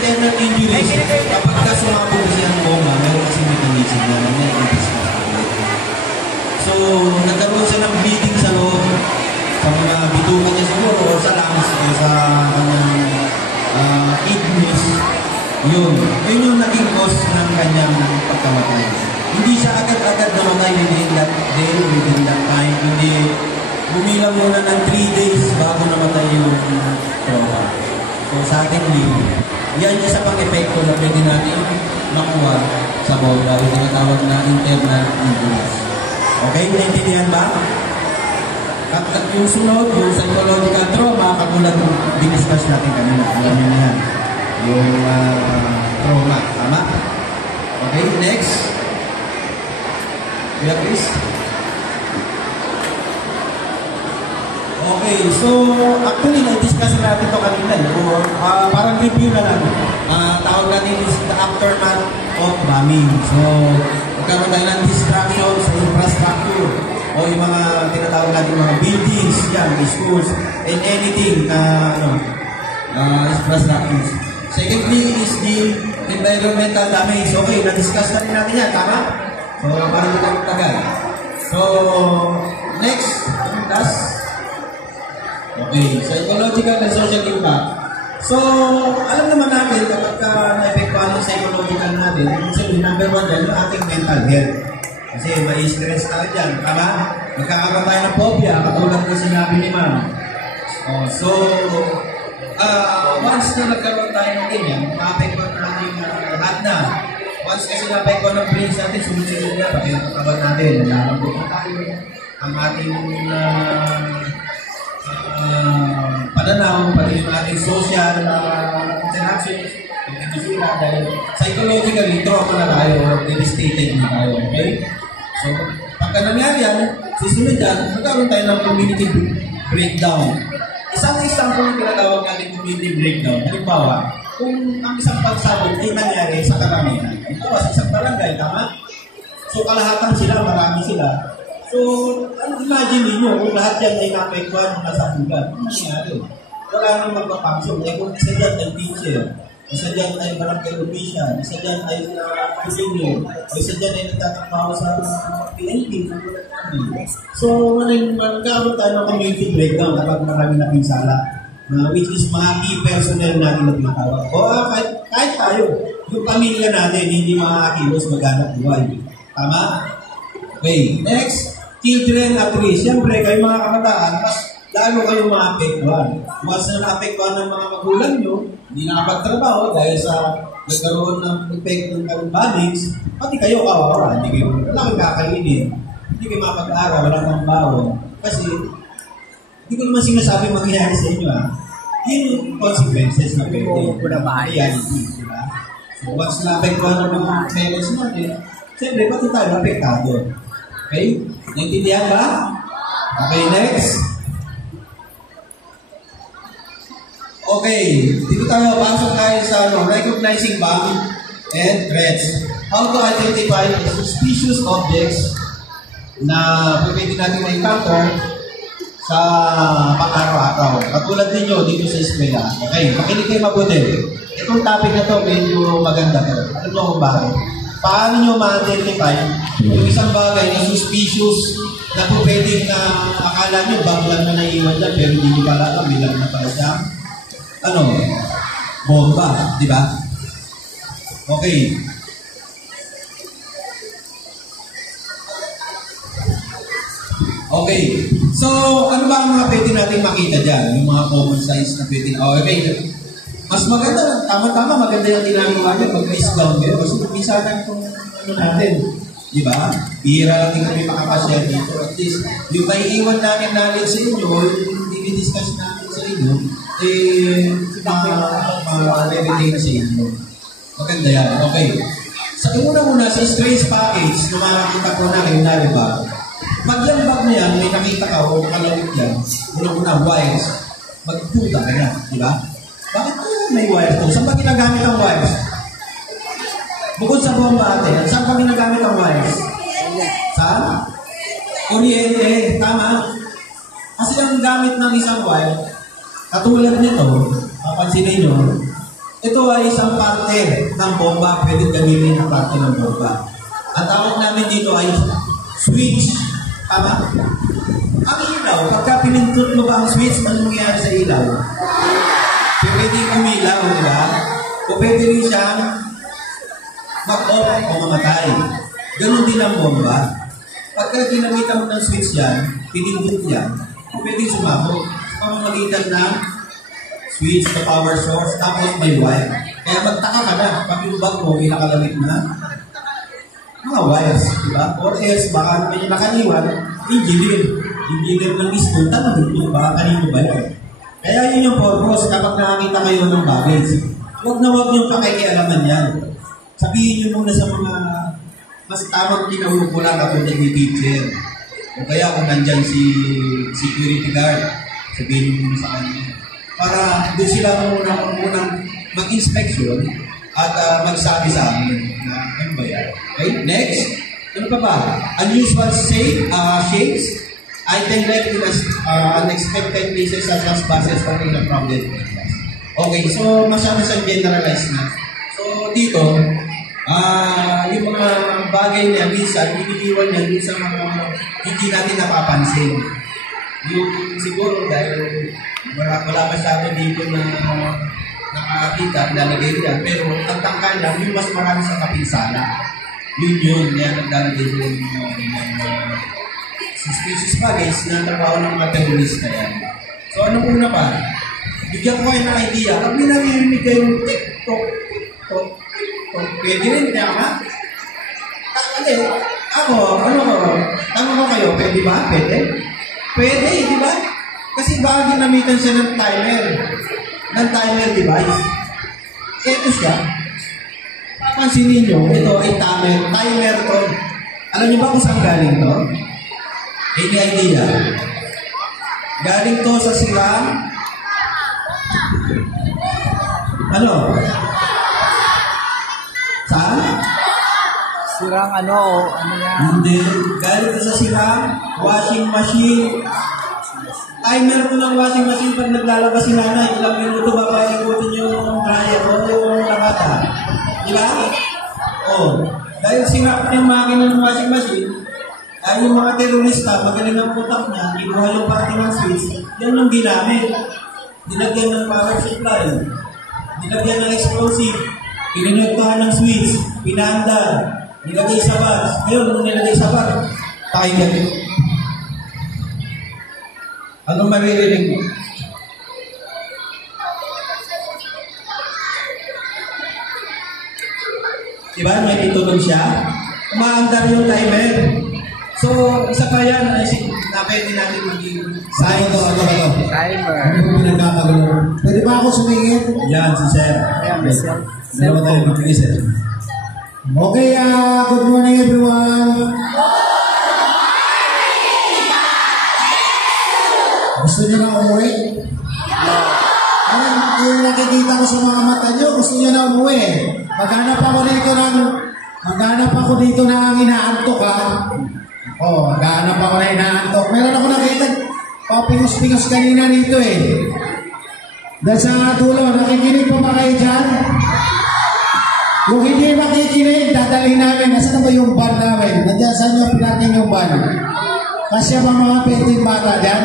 internal injuries, kapag ka sumabog kasi ang coma, meron kasi mechanism na so, nagkaroon siya ng bleeding sa loob, sa mga bitukan niya siguro, o sa lungs, o sa kanyang kidneys. Yun yung naging cause ng kanyang pagkamatay. Hindi siya agad-agad namatay within that day, within that time. Hindi, bumilang muna ng 3 days bago namatay yung trauma. So sa ating libo, yan isa pang epekto na pwede natin makuha sa bola, yung tinatawag na internal injuries. Okay, naintindihan ba? At yung sunod, yung psychological trauma, katulad ng diniscuss natin kanina. Alam niyo na yan. Yung trauma. Tama? Okay, next. Kuya Chris? Okay, so actually, na-discuss natin ito kanina. Parang review na lang. Tawag natin is the aftermath of bombing. So, magkaroon tayo ng distraction sa infrastructure o yung mga tinatawag natin mga buildings, yan, schools, and anything na infrastructures. Secondly is the environmental damage. Okay, na-discuss na rin natin yan, tama? So, parang hindi tayo tagal. So, next, last. Okay, psychological and social impact. So, alam naman natin kapag na-epektuhan yung psychological natin, number 1 dyan, yung ating mental health. Kasi may stress tayo dyan, tama? Magkakaroon tayo ng phobia, katulad ko sinabi ni ma'am. So, once na nagkaroon tayo ng ganyan, ma-apektuhan natin lahat na. Once kasi na-apektuhan ng brains natin, sunod-sunod na, pati ang katawan natin, nalambot na tayo, ang ating pananaw, pati yung ating social interactions, hindi sila dahil psychologically, trauma na tayo, devastated na tayo, okay? So, pagka nangyari yan, susunod yan, magkaroon tayo ng community breakdown. Isang example yung tinatawag natin community breakdown. Halimbawa, kung ang isang pagsabog ay nangyari sa karamihan, ito sa isang barangay, tama? So, kalahatan sila, marami sila. So, imagine ninyo, kung lahat yan ay napektuhan ng nasabugan, ano nangyari? Wala nang magpapangsyon. Eh, kung isa dyan ay teacher, isa dyan ay barangay official, isa dyan ay engineer, o isa dyan ay nagtatakbaho sa PNP. So, magkaroon tayo ng community breakdown kapag marami na pinsala, which is mga key personnel natin na tinatawag. O kahit tayo, yung pamilya natin, hindi makakilos maghanap buhay. Tama? Okay, next. Children at risk. Siyempre, kayo mga kabataan, mas lalo kayong maapektuhan. Once na naapektuhan ng mga magulang nyo, hindi nakapagtrabaho dahil sa nagkaroon ng effect ng bodies, pati kayo kawawa. Hindi kayo kakainin. Hindi kayo mapag-aaral, wala kang bawon. Kasi, hindi ko naman sinasabi mangyayari sa inyo. Yun yung consequences na pwede. Reality. Diba? So, once na-apektuhan ng mga parents natin, siyempre, pati tayo apektado. Okay? Naintindihan ba? Okay, next. Okay, dito tayo pasok tayo sa recognizing bomb and threats. How to identify suspicious objects na pwede natin ma-encounter sa pang-araw-araw. Katulad ninyo dito sa eskwela. Okay, makinig kayo mabuti. Itong topic na to medyo maganda to. Alam mo kung bakit? Paano nyo ma-identify yung isang bagay na suspicious na po pwedeng na akala nyo bag lang na naiiwan dyan pero hindi nyo pala alam bilang na pala siya bomba, di ba? Okay. Okay. So, ano ba ang mga pwede natin makita dyan? Yung mga common signs na pwede. Okay. Mas maganda, tama-tama, maganda yung ginagawa niya pag-face down kayo. Kasi minsan itong natin, di ba? Bihira natin kami makapasya dito. At least, yung may iwan namin knowledge sa inyo, yung i-discuss namin sa inyo, ma-retain sa inyo. Maganda yan. Okay. Sa una-una, sa stress package, nung makakita ko na kayo na, di ba? Pag yung bag na yan, may nakita ka o nakalawit yan, unang-una, wires, magputa ka na, di ba? Bakit may wires to? Saan ba ginagamit ang wires? Bukod sa bomba natin, saan ba ginagamit ang wires? Sa? Kuryente, tama? Kasi ang gamit ng isang wire, katulad nito, papansinin nyo, Ito ay isang parte ng bomba, pwede gamitin na parte ng bomba. Ang tawag namin dito ay switch. Tama? Ang ilaw, pagka pinindot mo ba ang switch, ano mangyayari sa ilaw? Pwede umilaw, di ba? O pwede rin siyang mag-off o mamatay. Ganon din ang bomba. Pagka ginamitan mo ng switch yan, pinindot yan, pwede sumabog. Pamamagitan ng switch sa power source, tapos may wire. Kaya magtaka ka na, pag yung bag mo, may nakalamit na mga wires, di ba? Or else, baka may nakaliwan, engineer ng school, tanong nyo, baka kanino ba yun? Kaya yun yung purpose, kapag nakakita kayo ng baggage, huwag nyo pakikialaman yan. Sabihin nyo muna sa mga mas tamang kinahulukulan kapag may teacher. O kaya kung nandyan si security guard, sabihin mo sa kanya. Para doon sila munang mag-inspection at magsabi sa amin na ano ba yan. Okay, next. Ano pa ba? Unusual shapes, item left in unexpected places such as buses or in a crowded areas. Okay, so masyado siyang generalized na. So dito, yung mga bagay niya, minsan, iniiwan niya dun sa mga hindi natin napapansin. Yung siguro dahil wala masyado dito na nakakita, nalagay niya. Pero ang tangka niya, yung mas marami sa kapinsala. Yun, kaya naglalagay yung suspicious baggage na trabaho ng mga terrorista yan. So anong una pa? Bigyan ko kayo ng idea. Pag minarinig kayong TikTok, pwede rin, tama? Tanong ko kayo, pwede ba? Pwede? Pwede, di ba? Kasi baka ginamitan siya ng timer device. Ito siya. Papansinin nyo, ito ay timer to. Alam niyo ba kung saan galing to? Any idea? Galing to sa silang ano? Saan? Sirang ano yan? Hindi. Galing to sa silang washing machine. Timer ko ng washing machine pag naglalabas si nanay. Ilang minuto ba paikutin yung dryer o yung labata? Diba? Oo. Dahil sinap yung makina ng washing machine, ay yung mga terorista, magaling ang utak niya, kinuha yung parte ng switch, yan yung ginamit. Nilagyan ng power supply, nilagyan ng explosive, pinunugtahan ng switch, pinanda, nilagay sa box. Ngayon, nung nilagay sa box, timer. Anong maririnig mo? Diba? May pitulog siya. Umaandar yung timer. So, isa pa yan na pwede natin maging sign. Timer. Ano po pinagkakagulo? Pwede ba ako sumingit? Yan, si Sir. Dalawa tayo magbigay, Sir. Okay, good morning everyone. Gusto niyo na umuwi? Yung nakikita ko sa mga mata niyo, gusto niyo na umuwi. Maghanap ako dito ng inaantok ha. Maghanap ako na inaantok. Meron ako nakita, papingos-pingos kanina dito eh. Dahil sa dulo, nakikinig pa ba kayo dyan? Kung hindi makikinig, dadalhin namin. Nasaan na ba yung van namin? Nandiyan saan nyo pinating yung van? Kasi mga penting bata dyan.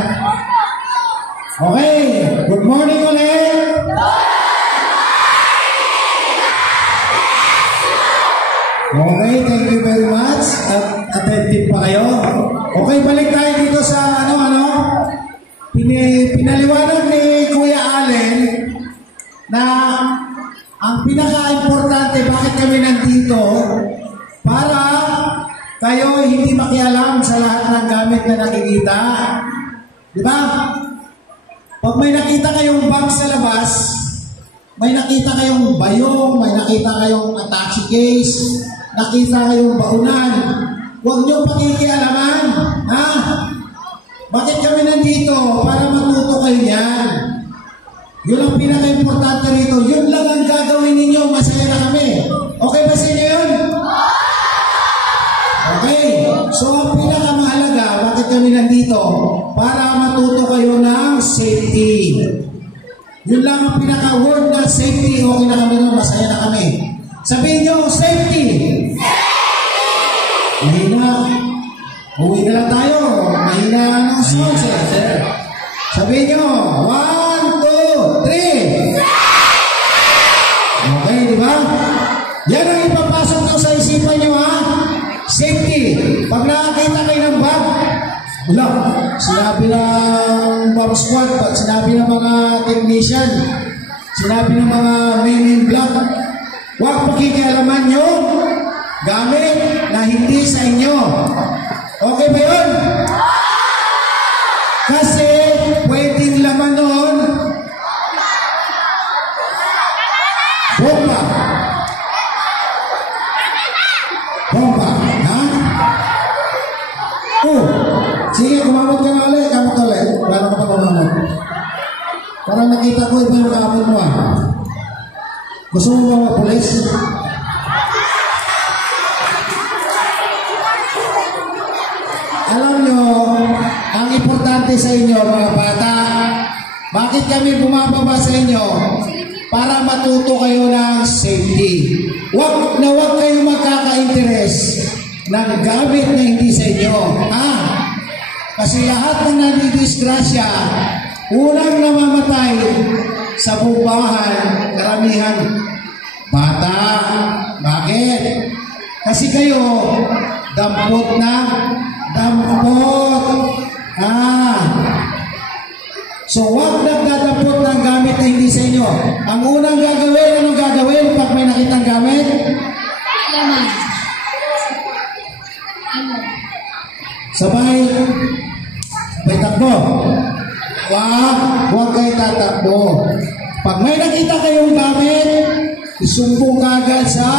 Okay, good morning ulit. Okay, thank you very much. Attentive pa kayo. Okay, balik tayo dito sa pinaliwanag ni Kuya Allen na ang pinaka-importante bakit kami nandito para kayo hindi makialam sa lahat ng gamit na nakikita. Di ba? Pag may nakita kayong bag sa labas, may nakita kayong bayong, may nakita kayong attache case, nakita kayong baunan, huwag niyong pakikialaman. Ha? Bakit kami nandito? Para matuto kayo yan. Yun ang pinaka-importante rito. Yun lang ang gagawin ninyo. Masaya na kami. Okay ba sa inyo yun? Okay. So, ang pinakamahalaga, bakit kami nandito? Para matuto kayo ng safety. Yun Yun lang ang pinaka-word na safety. Okay na kami nun, masaya na kami. Sabihin nyo, safety! Mahina. Uwi na lang tayo. Mahina ang sound, sir. Sabihin nyo, 1, 2, 3. Okay, di ba? Yan ang ipapasok nyo sa isipan nyo, ha? Safety. Pag nakakita kayo ng bag, wala. Sinabi ng bomb squad, sinabi ng mga technician, sinabi ng mga men in black, huwag pakikialaman nyo gamit na hindi sa inyo. Okay ba yun? Kasi pwedeng laman nun bomba. Bomba, ha? Oh, sige, kumamot ka na ulit. Kamot ulit. Paano ka pa kumamot? Parang nakita ko iba yung kamot mo, ha? Gusto mo ba mga pulis? Alam nyo, ang importante sa inyo, mga bata, bakit kami bumababa sa inyo? Para matuto kayo ng safety. Huwag kayo magkaka-interest ng gamit na hindi sa inyo. Kasi lahat ng nadidisgrasya, unang namamatay sa bubahan, karamihan, bata. Bakit? Kasi kayo, dampot na, dampot. So, huwag nagdadampot ng gamit na hindi sa inyo. Ang unang gagawin, anong gagawin pag may nakitang gamit? Sabay, may takbo. Huwag kayo tatakbo. Pag may nakita kayong gamit, isumbong ka agad sa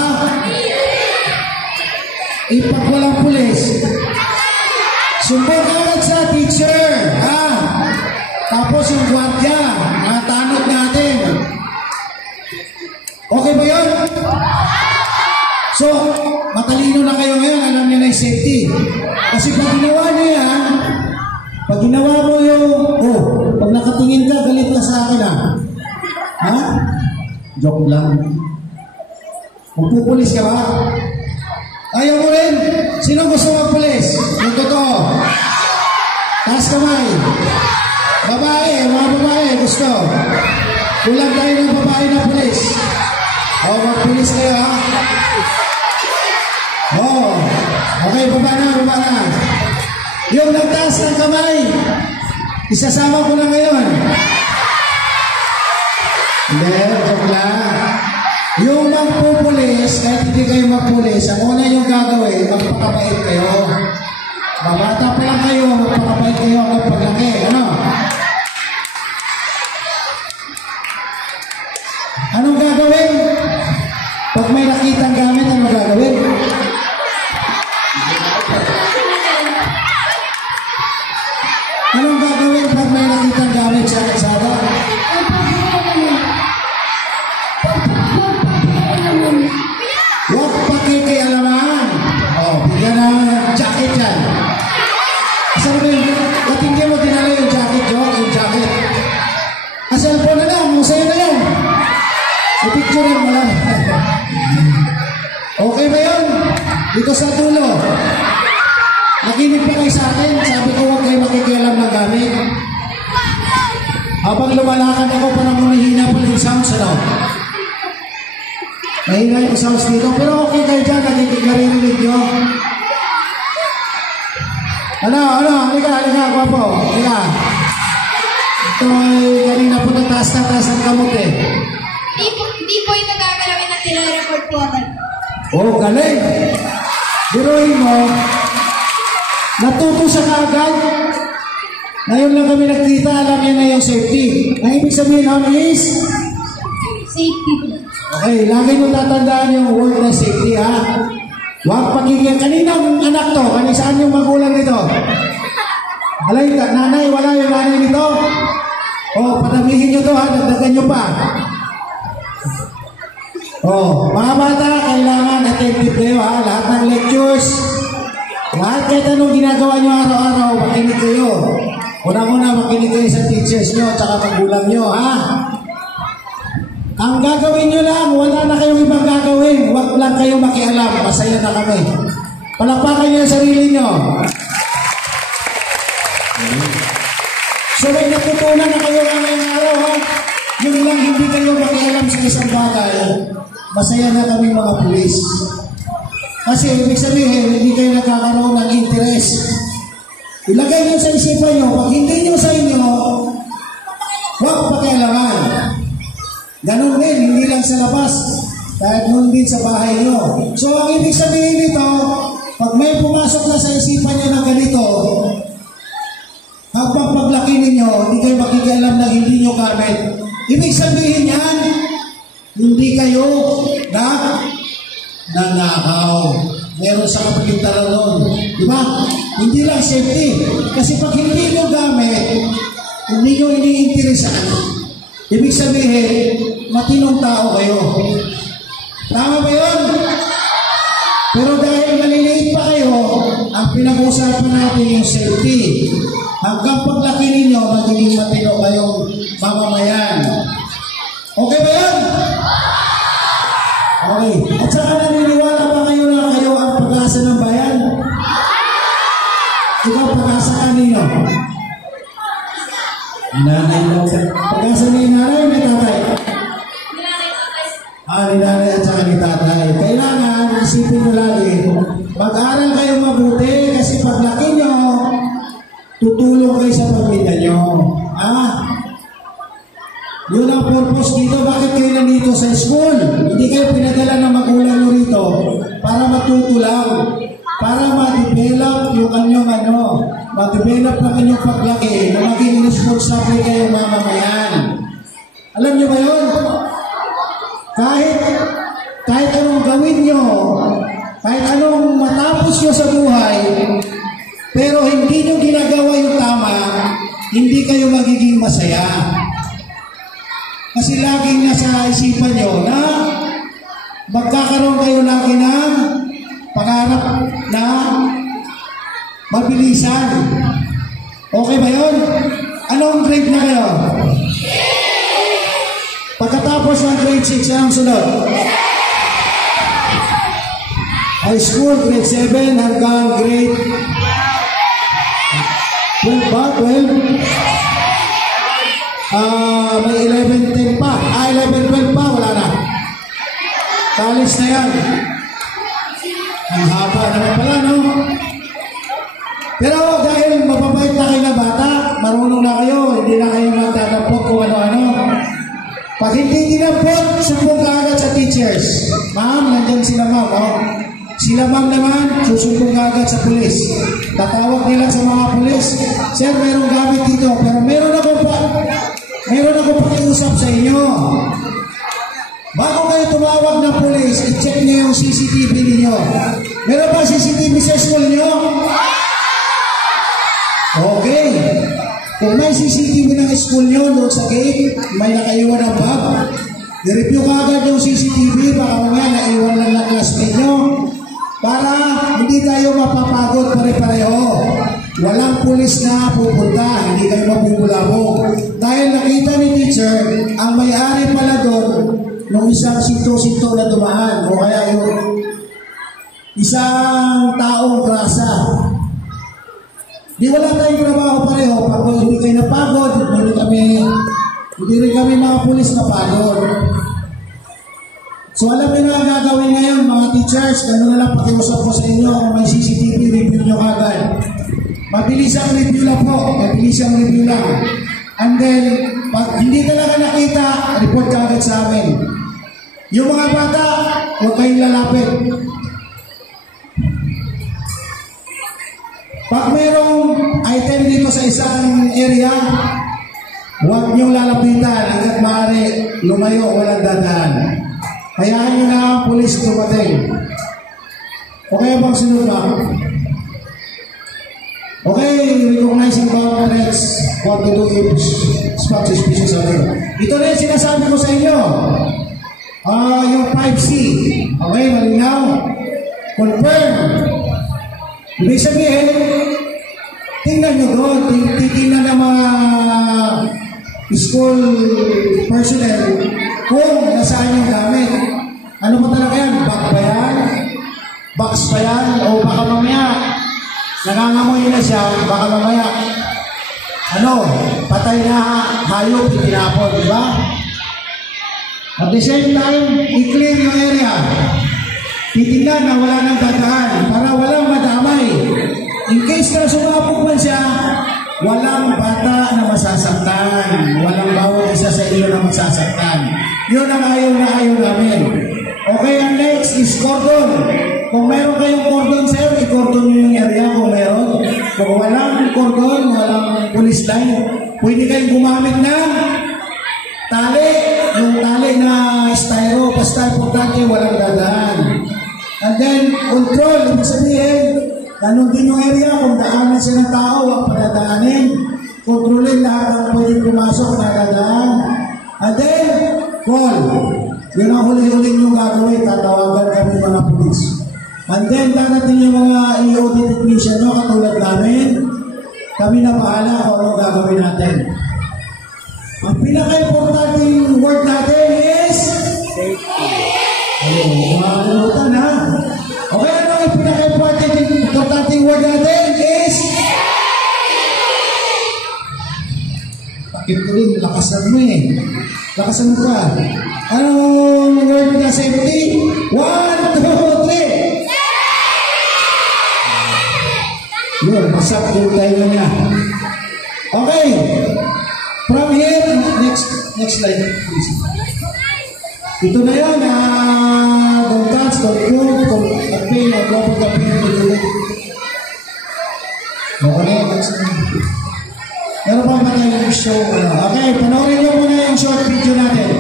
ipag walang pulis. Sumbong ka agad sa teacher. Tapos yung gwardiya, tanod natin. Okay ba yun? So, matalino na kayo ngayon, alam niyo na yung safety. Kasi pag ginawa niyo yan, pag ginawa mo yung, pag nakatingin ka, galit ka sa akin, ha? Joke lang. Magpupulis ka ba? Ayaw mo rin? Sino gusto magpulis? Yung totoo. Taas kamay. Babae, mga babae, gusto. Kulang tayo ng babae na pulis. Magpulis kayo, ha? Okay, baba na. Yung nagtaas ng kamay, isasama ko na ngayon. Hindi, joke lang. Yung magpupulis, kahit hindi kayo magpulis, ang una yung gagawin, magpakabait kayo. Mabata pa lang kayo, magpakabait kayo hanggang paglaki. Anong gagawin? Pag may nakitang gamit, anong gagawin? Anong gagawin pag may nakitang gamit sa kalsada? Huwag pakikialaman. Bigyan ng jacket yan. Sabi mo, ba't hindi mo dinala yung jacket, Joe? Yung jacket. Cellphone na lang, musaya na yan. I-picture mo lang. Okay ba yun? Dito sa dulo. Nakinig pa kayo sa akin, sabi ko huwag kayo makikialam ng gamit. Habang lumalakad ako, parang humihina pa yung sounds, Mahina yung sounds dito, pero okay kayo dyan, narinig nyo. Halika, guwapo. Halika. Ito ay kanina po taas ng kamot Hindi po ito gagawin na tine-report po agad. Galing. Biruin mo, natuto siya kaagad. Ngayon lang kami nagkita, alam niya na yung safety. Ang ibig sabihin nun is? Safety po. Okay, lagi nyo tatandaan yung word na safety, ha? Huwag pagiging, kaninang anak to? Saan yung magulang nito? Alay, nanay, wala yung nanay nito? Patamihin nyo to, ha? Dagdagan nyo pa. Mga bata, kailangan attentive kayo, ha? Lahat ng lectures, lahat kahit anong ginagawa nyo araw-araw, makinig kayo. Una-una, makinig kayo sa teachers nyo, tsaka magulang nyo, ha? Ang gagawin nyo lang, wala na kayong ibang gagawin. Huwag lang kayong makialam. Masaya na kami. Palakpakan nyo ang sarili nyo. So may natutunan na kayo ngayong araw, ha? Yun lang, hindi kayo makialam sa isang bagay. Masaya na kami mga pulis. Kasi ibig sabihin, hindi kayo nagkakaroon ng interest. Ilagay nyo sa isipan nyo, pag hindi nyo sa inyo, huwag pakialaman. Ganun din, hindi lang sa labas, kahit nun din sa bahay nyo. So ang ibig sabihin nito, pag may pumasok na sa isipan nyo ng ganito, habang paglaki ninyo, hindi kayo makikialam na hindi nyo gamit. Ibig sabihin yan, hindi kayo nanakaw. Meron sa kapitala nun. Diba? Hindi lang safety. Kasi pag hindi nyo gamit, hindi nyo iniinteresan, ibig sabihin, matinong tao kayo. Tama ba yun? Pero dahil maliliit pa kayo, ang pinag-uusapan natin yung safety. Hanggang paglaki ninyo, magiging matino kayong mamamayan. Okay ba yan? Okay. At saka naniniwala ba kayo na kayo ang pag-asa ng bayan? Ikaw pag-asa kanino? Nanay lang sa... Pag-asa ni nanay o ni tatay? Ni nanay at saka ni tatay. Kailangan, isipin nyo lagi, mag-aral kayo mabuti kasi paglaki nyo, tutulong kayo sa pamilya nyo. Yun ang purpose dito. Bakit kayo nandito sa school? Hindi kayo pinadala ng magulang nyo rito para matuto lang. Para ma-develop yung kanyang ma-develop ng kanyang paglaki na maging responsable kayong mamamayan. Alam nyo ba yun? Kahit anong gawin nyo, kahit anong matapos nyo sa buhay, pero hindi nyo ginagawa yung tama, hindi kayo magiging masaya. Kasi laging nasa isipan nyo na magkakaroon kayo lagi ng pangarap na mabilisan. Okay ba yun? Anong grade na kayo? Pagkatapos ng grade 6, anong sunod? High school, grade 7 hanggang grade 12 ba? 12? May 11, 10 pa. 11, 12 pa, wala na. College na yan. Ang haba naman pala, no? Pero dahil mapapait na kayo na bata, marunong na kayo, hindi na kayo matatampok kung ano-ano. Pag hindi tinampok, sumbong ka agad sa teachers. Ma'am, nandyan sila ma'am, oh. Sila ma'am naman, susumbong ka agad sa pulis. Tatawag nila sa mga pulis. Sir, merong gamit dito, pero meron akong pakiusap sa inyo. Bago kayo tumawag ng pulis, i-check niyo yung CCTV niyo. Meron ba CCTV sa school niyo? Okay. Kung may CCTV ng school niyo doon sa gate, may nakaiwan ng bag, i-review ka agad yung CCTV, baka mamaya naiwan lang ng classmate niyo. Para hindi tayo mapapagod pare-pareho. Walang pulis na pupunta, hindi kayo mapupulabog. Dahil nakita ni teacher, ang may-ari pala doon, nung isang sinto-sinto na dumaan, o kaya yung isang taong grasa. Di wala tayong trabaho pareho, pag hindi kayo napagod, hindi rin kami mga pulis napagod. So alam niyo na ang gagawin ngayon, mga teachers, gano'n na lang pakiusap ko sa inyo, kung may CCTV, review nyo kagad. Mabilis ang review lang po, mabilis ang review lang. And then, pag hindi talaga nakita, report kagad sa amin. Yung mga bata, huwag kayong lalapit. Pag mayroong item dito sa isang area, huwag niyong lalapitan hanggat maaari lumayo, walang dadaan. Hayaan nyo na ang pulis dumating. Okay bang sunod ba? Okay, recognizing boundaries, what to do if spots suspicious other. Ito na yung sinasabi ko sa inyo. Yung 5C. Okay, malinaw? Confirm. Ibig sabihin, tingnan nyo doon, titingnan ng mga school personnel kung nasaan yung gamit. Ano ba talaga yan? Bag ba yan? Box ba yan? O baka mamaya, nangangamoy na siya, baka mamaya, patay na hayop, itinapon, di ba? At the same time, i-clear yung area. Titignan na wala nang dadaan para walang madamay. In case na sumapok man siya, walang bata na masasaktan. Walang bawat isa sa iyo na masasaktan. Yun ang ayaw na ayaw namin. Okay, ang next is cordon. Kung meron kayong cordon, sir, i-cordon nyo yung area kung meron. Kung walang cordon, walang police line, pwede kayong gumamit ng tali. Yung tali na styro, basta importante, walang dadaan. And then, control, ibig sabihin, ganun din yung area, kung daanan siya ng tao, ang padadaanin, kontrolin lahat ang pwedeng pumasok na dadaan. And then, call. Yun ang huli-huling yung gagawin, tatawagan kami mga pulis. And then, darating yung mga EOD technician nyo, katulad namin, kami na bahala kung ano gagawin natin. Ang pinaka-importanting word natin is Safety. Makakalimutan ha. Okay, ano ang pinaka-importanting word natin is bakit ko rin, lakasan mo eh. Lakasan mo ka. Anong word na safety? 1, 2, 3. Yun, masak yung tayo niya. Okay. From here, next slide, please. Ito na yun, don't touch, don't move, don't appeal, don't appeal, okay, next slide. Meron pa ba tayong show? Okay, panoorin nyo muna yung short video natin.